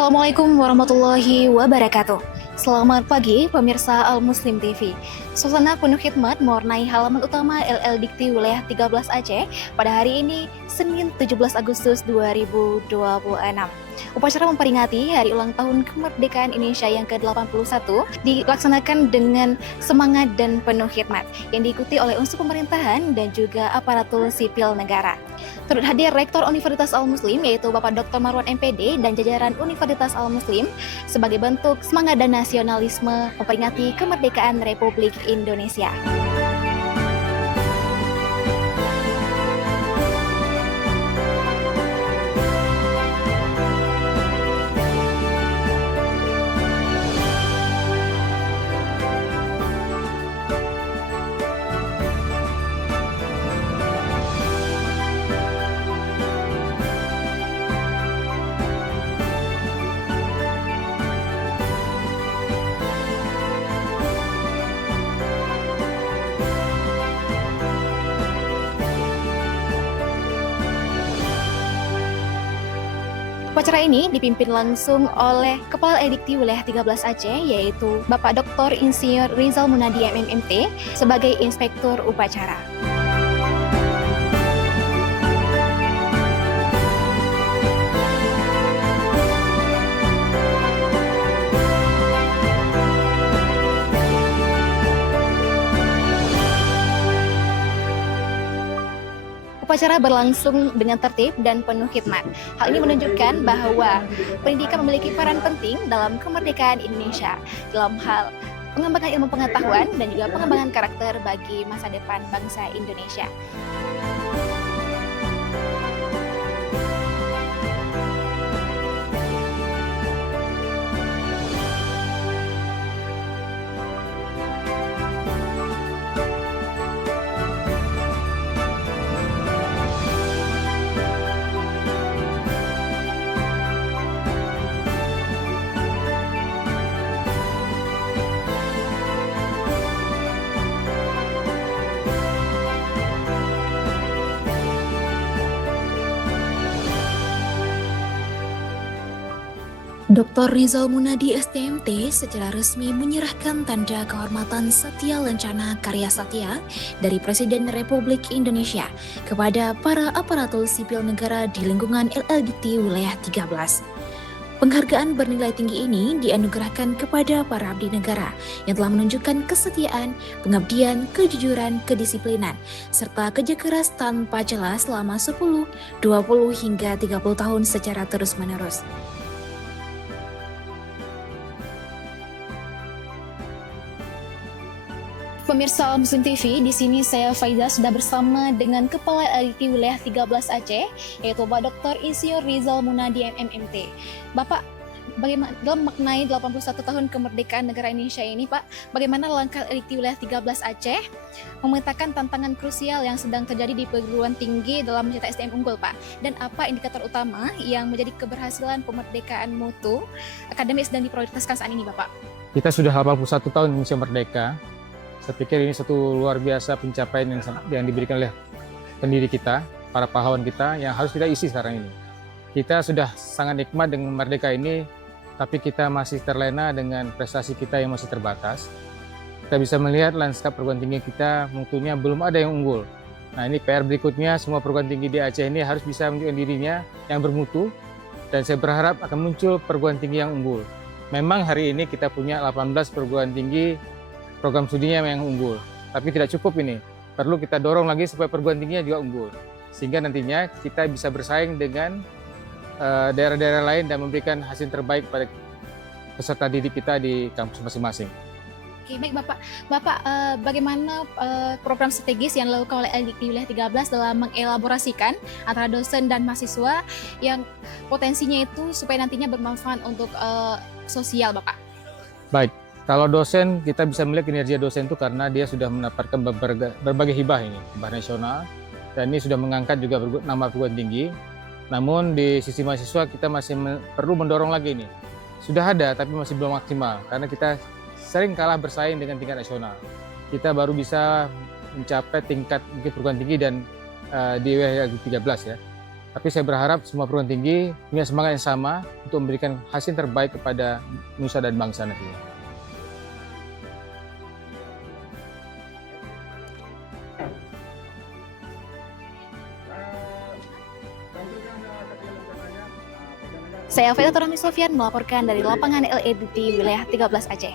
Assalamualaikum warahmatullahi wabarakatuh. Selamat pagi pemirsa Al Muslim TV. Suasana penuh khidmat mewarnai halaman utama LL Dikti Wilayah 13 Aceh pada hari ini, Senin 17 Agustus 2026. Upacara memperingati Hari Ulang Tahun Kemerdekaan Indonesia yang ke-81 dilaksanakan dengan semangat dan penuh khidmat yang diikuti oleh unsur pemerintahan dan juga aparatur sipil negara. Turut hadir Rektor Universitas Al Muslim yaitu Bapak Dr. Marwan MPD dan jajaran Universitas Al Muslim sebagai bentuk semangat dan nasionalisme memperingati kemerdekaan Republik Indonesia. Upacara ini dipimpin langsung oleh Kepala Edikti Wilayah 13 Aceh yaitu Bapak Dr. Insinyur Rizal Munadi MMT sebagai Inspektur Upacara. Upacara berlangsung dengan tertib dan penuh khidmat. Hal ini menunjukkan bahwa pendidikan memiliki peran penting dalam kemerdekaan Indonesia dalam hal pengembangan ilmu pengetahuan dan juga pengembangan karakter bagi masa depan bangsa Indonesia. Dr. Rizal Munadi STMT secara resmi menyerahkan tanda kehormatan Satya Lencana Karya Satya dari Presiden Republik Indonesia kepada para aparatur sipil negara di lingkungan LL Dikti Wilayah 13. Penghargaan bernilai tinggi ini dianugerahkan kepada para abdi negara yang telah menunjukkan kesetiaan, pengabdian, kejujuran, kedisiplinan, serta kerja keras tanpa celah selama 10, 20 hingga 30 tahun secara terus-menerus. Pemirsa Al Muslim TV, di sini saya Faiza sudah bersama dengan Kepala Edikti Wilayah 13 Aceh, yaitu Bapak Dr. Insinyur Rizal Munadi MMT. Bapak, bagaimana dalam maknai 81 tahun kemerdekaan negara Indonesia ini, Pak, bagaimana langkah Edikti Wilayah 13 Aceh memetakan tantangan krusial yang sedang terjadi di perguruan tinggi dalam mencetak SDM unggul, Pak? Dan apa indikator utama yang menjadi keberhasilan pemerdekaan mutu akademis dan diprioritaskan saat ini, Bapak? Kita sudah 81 tahun Indonesia merdeka. Saya pikir ini satu luar biasa pencapaian yang diberikan oleh pendiri kita, para pahlawan kita yang harus kita isi sekarang ini. Kita sudah sangat nikmat dengan merdeka ini, tapi kita masih terlena dengan prestasi kita yang masih terbatas. Kita bisa melihat lanskap perguruan tinggi kita mutunya belum ada yang unggul. Nah, ini PR berikutnya, semua perguruan tinggi di Aceh ini harus bisa menunjukkan dirinya yang bermutu, dan saya berharap akan muncul perguruan tinggi yang unggul. Memang hari ini kita punya 18 perguruan tinggi program studinya yang unggul, tapi tidak cukup ini. Perlu kita dorong lagi supaya perguruan tingginya juga unggul, sehingga nantinya kita bisa bersaing dengan daerah-daerah lain dan memberikan hasil terbaik pada peserta didik kita di kampus masing-masing. Oke, baik Bapak, bagaimana program strategis yang dilakukan oleh Edikti Wilayah 13 dalam mengelaborasikan antara dosen dan mahasiswa yang potensinya itu supaya nantinya bermanfaat untuk sosial, Bapak? Baik. Kalau dosen, kita bisa melihat kinerja dosen itu karena dia sudah mendapatkan berbagai hibah ini, hibah nasional, dan ini sudah mengangkat juga nama perguruan tinggi. Namun di sisi mahasiswa kita masih perlu mendorong lagi ini. Sudah ada, tapi masih belum maksimal, karena kita sering kalah bersaing dengan tingkat nasional. Kita baru bisa mencapai tingkat perguruan tinggi dan di wilayah 13 ya. Tapi saya berharap semua perguruan tinggi punya semangat yang sama untuk memberikan hasil terbaik kepada nusa dan bangsa nantinya. Saya Veda Torami Sofian melaporkan dari lapangan LED di wilayah 13 Aceh.